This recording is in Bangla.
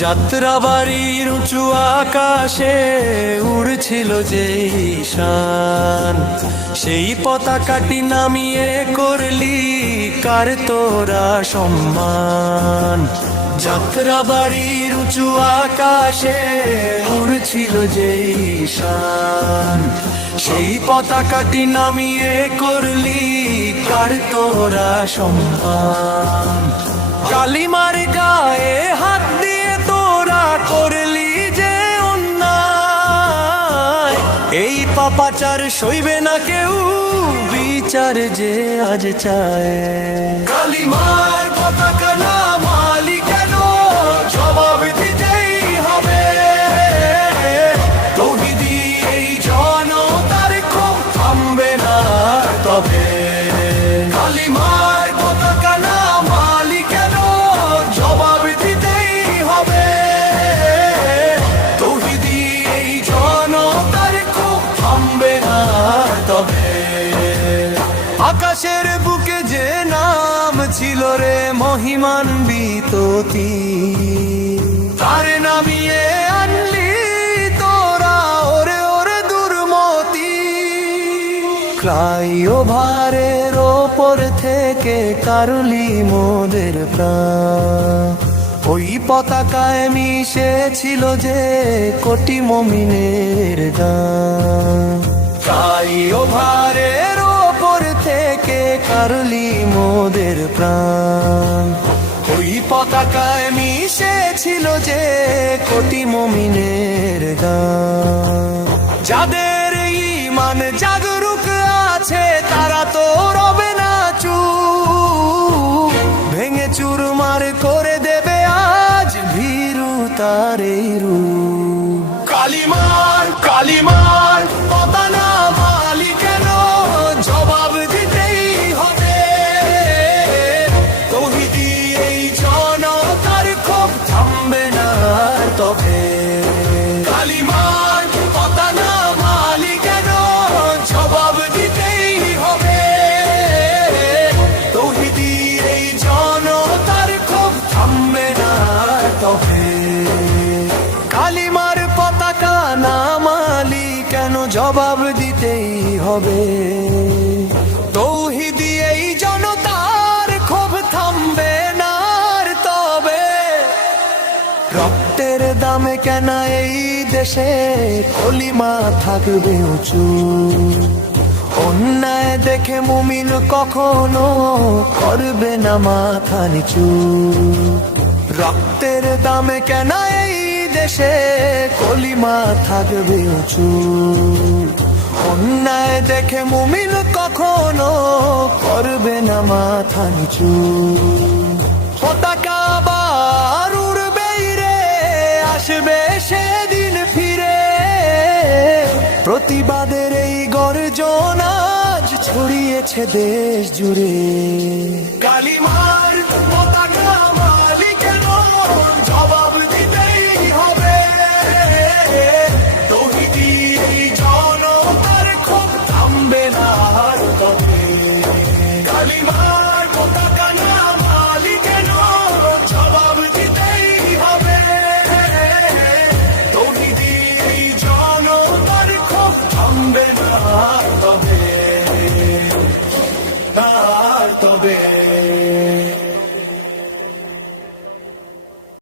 যাত্রাবাড়ির উঁচু আকাশে উড়ছিল যেই শান, সেই পতাকাটি নামিয়ে করলি কার তোরা সম্মান। যাত্রাবাড়ির উঁচু আকাশে উড়ছিল যেই শান, সেই পতাকাটি নামিয়ে করলি কার তোরা সম্মান। কালিমার গায়ে হাত দিয়ে তোরা করলি যে অন্যায়, এই পাপাচার সইবে না কেউ, বিচার যে আজ চায়। কালিমার পতাকা নামালি কেন, জবাব দিতেই হবে। তৌহিদি এই জনতার ক্ষোভ থামবে না তবে। কালিমার পতাকা নামালি কেন, জবাব দিতেই হবে। তৌহিদি এই জনতার ক্ষোভ থামবে না তবে। আকাশের বুকে যে নাম ছিল রে মহিমান্বিত তীর, তার নামিয়ে আনলি তোরা ওরে ওরে দুর্মতি। ফ্লাইওভারের ওপর থেকে কারুলি মোদের প্রাণ, ওই পতাকায় মিশেছিল যে কোটি মুমিনের গান। ফ্লাইওভারের ওপর থেকে কারুলি মোদের প্রাণ, ওই পতাকায় মিশেছিল যে কোটি মুমিনের গান। যাদের ঈমান জাগরুক আছে তারা তো রবে না চুপ, ভেঙে চুরমার করে দেবে আজ ভীরু তার এই রূপ। কালিমার কালিমার পতাকা নামালি কেন, জবাব দিতেই হবে। তৌহিদি এই জনতার ক্ষোভ থামবে না তবে। কালিমার পতাকা নামালি কেন, জবাব দিতেই হবে। তৌহিদি এই জনতার ক্ষোভ থামবে না তবে। কালিমার পতাকা নামালি কেন, জবাব দিতেই হবে। তৌহিদি এই জনতার ক্ষোভ থামবে না তবে। রক্তের দামে কেন এই দেশে কলিমা থাকবে উঁচু, অন্যায় দেখে মুমিন কখনো করবে না মাথা নিচু। রক্তের দামে কেন এই দেশে কলিমা থাকবে উঁচু, অন্যায় দেখে মুমিন কখনো করবে না মাথা নিচু। পতাকা আবার উড়বেই রে, আসবে সেদিন ফিরে। প্রতিবাদের এই গর্জন আজ ছড়িয়েছে দেশ জুড়ে। কালিমার পতাকা নামালি কেন, জবাব দিতেই হবে। তৌহিদি এই জনতার ক্ষোভ থামবে না তবে। কালিমার পতাকা নামালি কেন, জবাব দিতেই হবে। তৌহিদি এই জনতার ক্ষোভ থামবে না তবে।